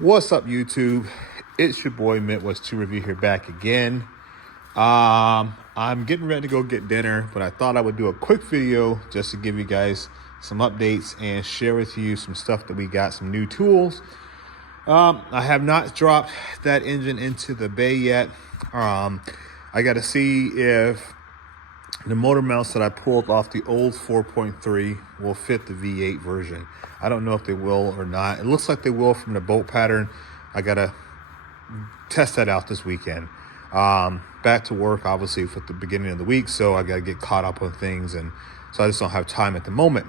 What's up, YouTube? It's your boy Midwest 2 Review here, back again. I'm getting ready to go get dinner, but I thought I would do a quick video just to give you guys some updates and share with you some stuff that we got, some new tools. I have not dropped that engine into the bay yet. I got to see if the motor mounts that I pulled off the old 4.3 will fit the V8 version. I don't know if they will or not. It looks like they will from the bolt pattern. I gotta test that out this weekend. Back to work, obviously, for the beginning of the week, so I gotta get caught up on things, and so I just don't have time at the moment.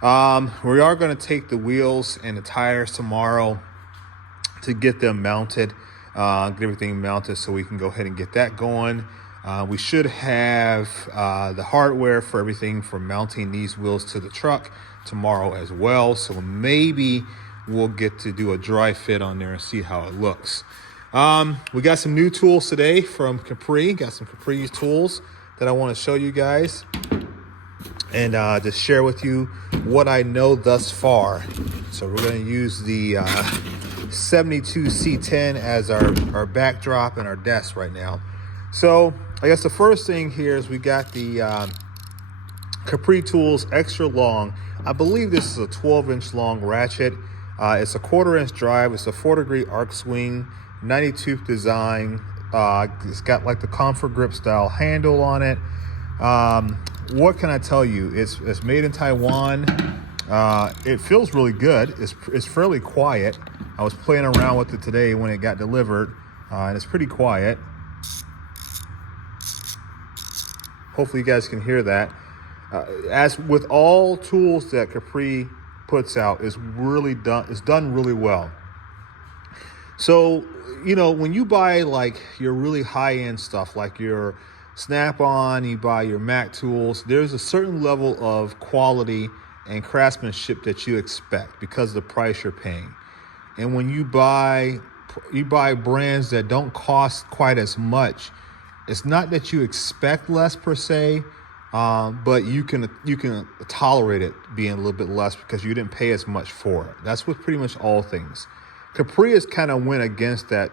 We are gonna take the wheels and the tires tomorrow to get them mounted, get everything mounted so we can go ahead and get that going. We should have the hardware for everything for mounting these wheels to the truck tomorrow as well. So maybe we'll get to do a dry fit on there and see how it looks. We got some new tools today from Capri. Got some Capri tools that I want to show you guys and just share with you what I know thus far. So we're going to use the 72C10 as our backdrop and our desk right now. So I guess the first thing here is we got the Capri Tools extra long. I believe this is a 12-inch long ratchet. It's a 1/4 inch drive. It's a 4-degree arc swing, 90-tooth design. It's got like the comfort grip style handle on it. What can I tell you? It's made in Taiwan. It feels really good. It's fairly quiet. I was playing around with it today when it got delivered, and it's pretty quiet. Hopefully you guys can hear that. As with all tools that Capri puts out, it's done really well. So, you know, when you buy like your really high-end stuff, like your Snap-on, you buy your Mac tools, there's a certain level of quality and craftsmanship that you expect because of the price you're paying. And when you buy brands that don't cost quite as much, it's not that you expect less per se, but you can tolerate it being a little bit less because you didn't pay as much for it. That's with pretty much all things. Capri has kind of went against that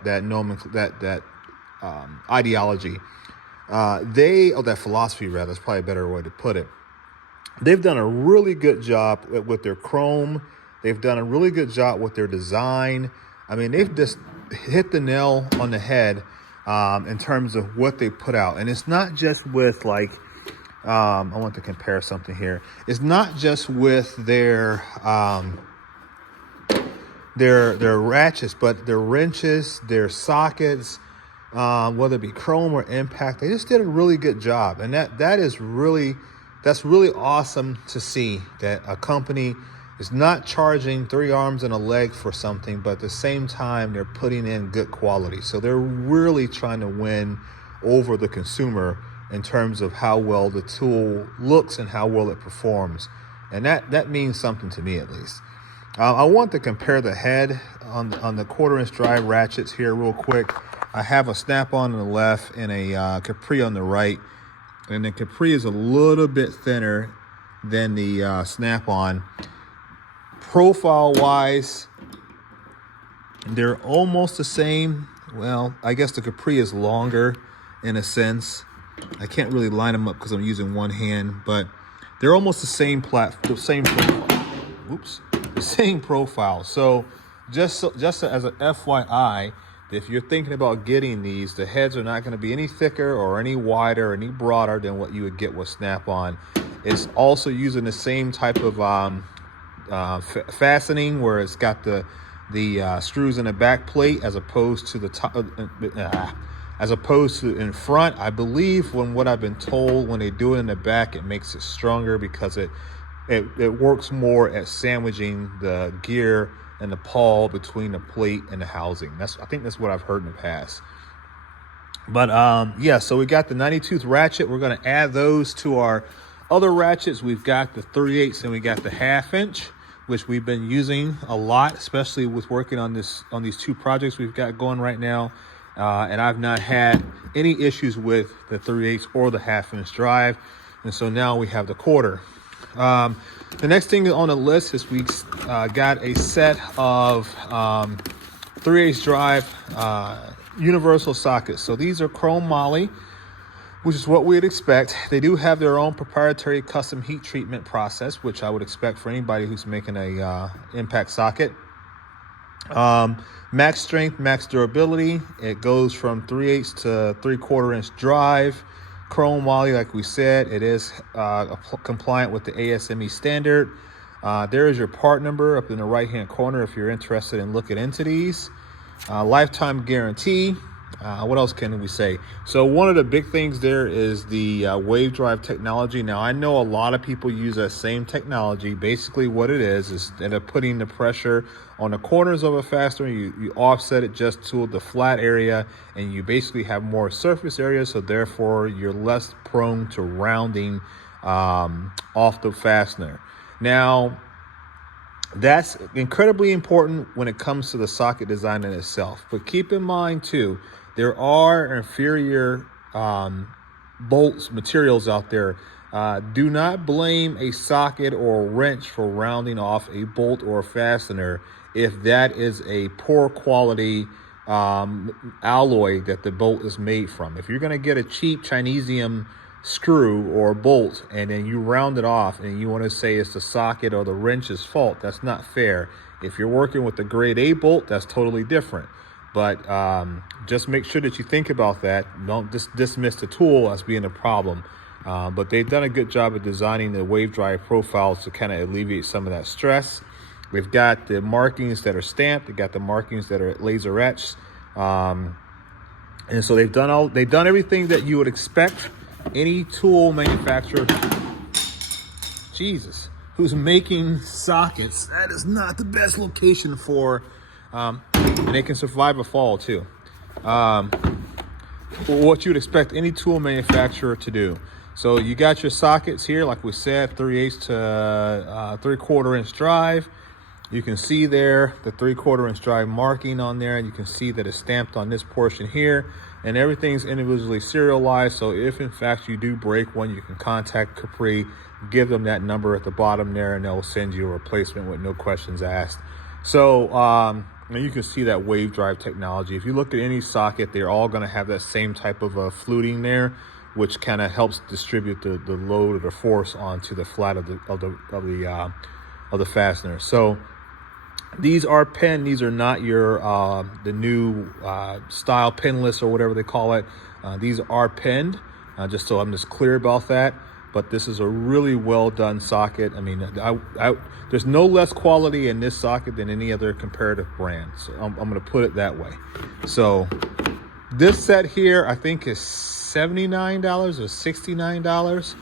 ideology. That philosophy rather. That's probably a better way to put it. They've done a really good job with their chrome. They've done a really good job with their design. I mean, they've just hit the nail on the head in terms of what they put out. And it's not just with like, I want to compare something here. It's not just with their ratchets, but their wrenches, their sockets, whether it be chrome or impact. They just did a really good job. And that's really awesome to see that a company is not charging 3 arms and a leg for something, but at the same time, they're putting in good quality. So they're really trying to win over the consumer in terms of how well the tool looks and how well it performs. And that means something to me, at least. I want to compare the head on the 1/4 inch drive ratchets here real quick. I have a Snap-on on the left and a Capri on the right. And the Capri is a little bit thinner than the Snap-on. Profile wise, they're almost the same. Well, I guess the Capri is longer in a sense. I can't really line them up because I'm using one hand, but they're almost the same same profile. So just as an FYI, if you're thinking about getting these, the heads are not going to be any thicker or any wider or any broader than what you would get with Snap-on. It's also using the same type of fastening, where it's got the screws in the back plate as opposed to the top, as opposed to in front. I believe when what I've been told, when they do it in the back, it makes it stronger because it works more at sandwiching the gear and the pawl between the plate and the housing. I think that's what I've heard in the past. But yeah, so we got the 90-tooth ratchet. We're going to add those to our other ratchets. We've got the 3/8 and we got the 1/2 inch, which we've been using a lot, especially with working on these 2 projects we've got going right now. And I've not had any issues with the 3/8 or the 1/2 inch drive. And so now we have the 1/4. The next thing on the list is we got a set of 3/8 drive universal sockets. So these are chrome moly, which is what we'd expect. They do have their own proprietary custom heat treatment process, which I would expect for anybody who's making a impact socket. Max strength, max durability. It goes from 3/8 to 3/4 inch drive. Chrome moly, like we said, it is compliant with the ASME standard. There is your part number up in the right hand corner if you're interested in looking into these. Lifetime guarantee. What else can we say? So one of the big things there is the wave drive technology. Now, I know a lot of people use that same technology. Basically what it is instead of putting the pressure on the corners of a fastener, you offset it just to the flat area, and you basically have more surface area, so therefore you're less prone to rounding off the fastener. Now, that's incredibly important when it comes to the socket design in itself. But keep in mind too, there are inferior bolts materials out there. Do not blame a socket or a wrench for rounding off a bolt or a fastener if that is a poor quality alloy that the bolt is made from. If you're going to get a cheap Chinesium screw or bolt and then you round it off and you want to say it's the socket or the wrench's fault, that's not fair. If you're working with the grade A bolt, that's totally different. But just make sure that you think about that. Don't dismiss the tool as being a problem. But they've done a good job of designing the wave drive profiles to kind of alleviate some of that stress. We've got the markings that are stamped. They've got the markings that are laser etched. And so they've done everything that you would expect any tool manufacturer, who's making sockets. That is not the best location for, and they can survive a fall too. What you would expect any tool manufacturer to do. So you got your sockets here, like we said, 3/8 to 3/4 inch drive. You can see there the 3/4 inch drive marking on there, and you can see that it's stamped on this portion here, and everything's individually serialized. So if in fact you do break one, you can contact Capri, give them that number at the bottom there, and they'll send you a replacement with no questions asked. So and you can see that wave drive technology. If you look at any socket, they're all going to have that same type of fluting there, which kind of helps distribute the load or the force onto the flat of the fastener. So these are pin. These are not your the new style pinless or whatever they call it. These are pinned. Just so I'm just clear about that. But this is a really well done socket. I mean, there's no less quality in this socket than any other comparative brand. So I'm going to put it that way. So this set here, I think, is $79 or $69.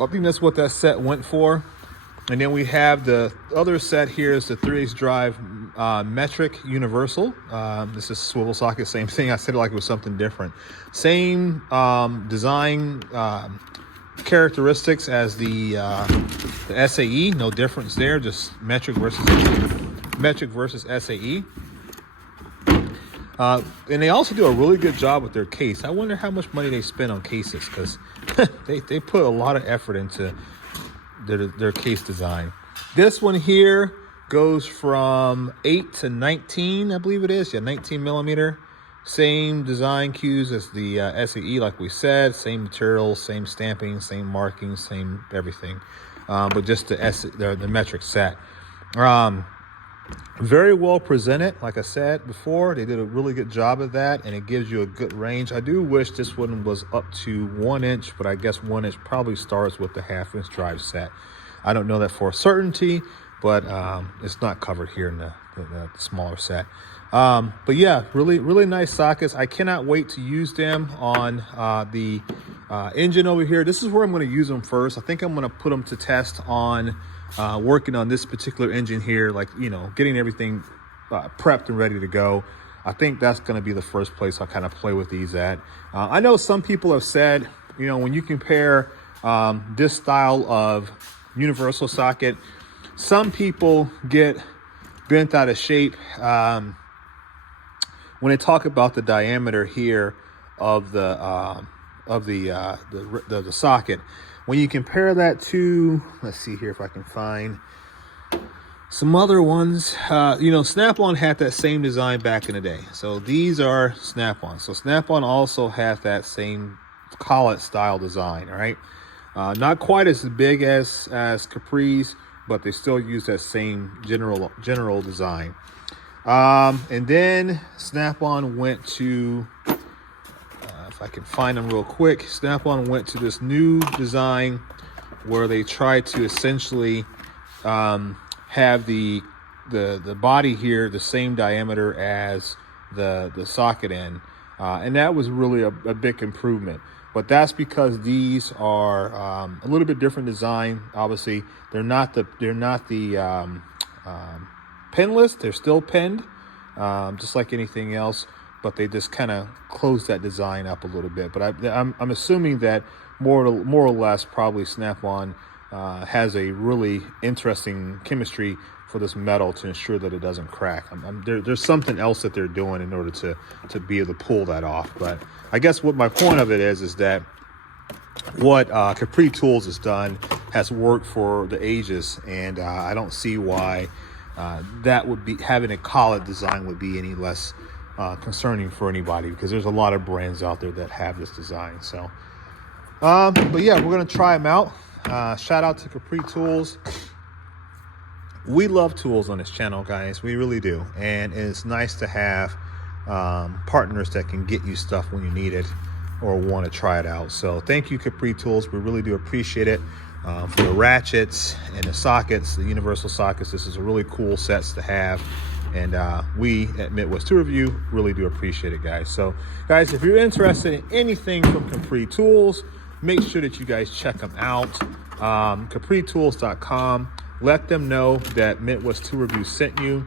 I think that's what that set went for. And then we have the other set here is the 3/8 drive metric universal. This is swivel socket, same thing. I said it like it was something different. Same design characteristics as the SAE. No difference there. Just metric versus SAE. And they also do a really good job with their case. I wonder how much money they spend on cases, because they put a lot of effort into their case design. This one here goes from 8 to 19, I believe it is. Yeah, 19 millimeter. Same design cues as the SAE, like we said. Same material, same stamping, same marking, same everything. But just the metric set. Very well presented. Like I said before, they did a really good job of that, and it gives you a good range. I do wish this one was up to 1 inch, but I guess 1 inch probably starts with the 1/2 inch drive set. I don't know that for certainty, but it's not covered here in the smaller set. But yeah, really nice sockets. I cannot wait to use them on the engine over here. This is where I'm going to use them first. I think I'm going to put them to test on working on this particular engine here, like, you know, getting everything prepped and ready to go. I think that's going to be the first place I'll kind of play with these at. I know some people have said, you know, when you compare this style of universal socket, some people get bent out of shape when they talk about the diameter here of the socket. When you compare that to, let's see here if I can find. Some other ones, Snap-on had that same design back in the day. So these are Snap-on. So Snap-on also had that same collet style design, all right? Not quite as big as Capri's, but they still use that same general design. And then Snap-on went to, if I can find them real quick, Snap-on went to this new design where they tried to essentially have the body here the same diameter as the socket end, and that was really a big improvement. But that's because these are a little bit different design. Obviously, they're not the pinless. They're still pinned, just like anything else. But they just kind of close that design up a little bit. But I'm assuming that more or less probably Snap-on has a really interesting chemistry for this metal to ensure that it doesn't crack. There's something else that they're doing in order to be able to pull that off. But I guess what my point of it is that what Capri Tools has done has worked for the ages, and I don't see why that would be, having a collet design would be any less concerning for anybody, because there's a lot of brands out there that have this design. So but yeah, we're gonna try them out. Shout out to Capri Tools. We love tools on this channel, guys. We really do. And it's nice to have partners that can get you stuff when you need it or want to try it out. So thank you, Capri Tools. We really do appreciate it. For the ratchets and the sockets, the universal sockets, this is a really cool sets to have. And we at Midwest Tool Review really do appreciate it, guys. So guys, if you're interested in anything from Capri Tools, make sure that you guys check them out. CapriTools.com. Let them know that Midwest Tool Review sent you.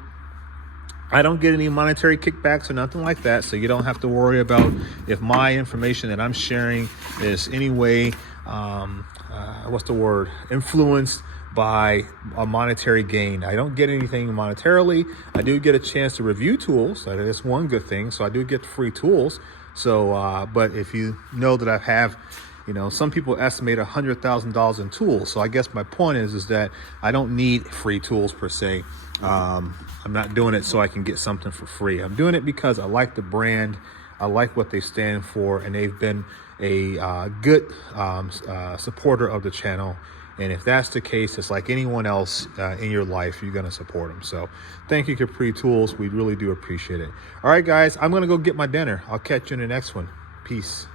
I don't get any monetary kickbacks or nothing like that, so you don't have to worry about if my information that I'm sharing is any way, influenced by a monetary gain. I don't get anything monetarily. I do get a chance to review tools. That is one good thing. So I do get free tools. So, but if you know that I have, some people estimate $100,000 in tools. So I guess my point is that I don't need free tools per se. I'm not doing it so I can get something for free. I'm doing it because I like the brand. I like what they stand for, and they've been a good supporter of the channel. And if that's the case, it's like anyone else in your life, you're going to support them. So thank you, Capri Tools. We really do appreciate it. All right, guys, I'm going to go get my dinner. I'll catch you in the next one. Peace.